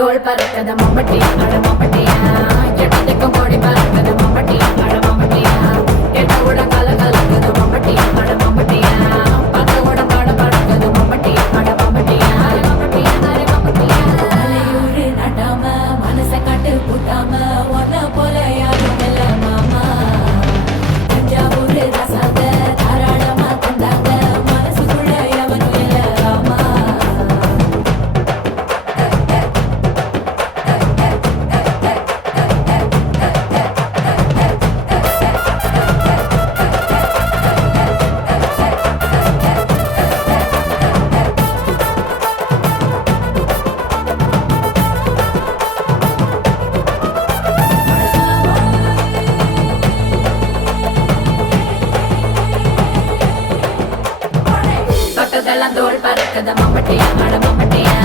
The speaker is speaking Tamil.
தோள் பறக்கத மம்பட்டியா அட மம்பட்டியா எட்டத்துக்கும் கோடி பறக்கத மம்பட்டியா அட மம்பட்டியா எட்ட கூட கல கலக்குது மம்பட்டியா அட மம்பட்டியா பத்த கூட பாட பறக்கது மம்பட்டியா அட மம்பட்டியா மம்பட்டியா அட மம்பட்டியா மலையூரு நட்டாம மனச காட்டு பூட்டாம ஒன்ன போல யாரும் இல்ல மாமா தஞ்சாவூரு ரசாத தாராளமா தந்தாங்க மனசுக்குள்ள எவனும் இல்ல ராமா தொட்டதெல்லாம் தோள் பறக்குது மம்பட்டியா அட மம்பட்டியா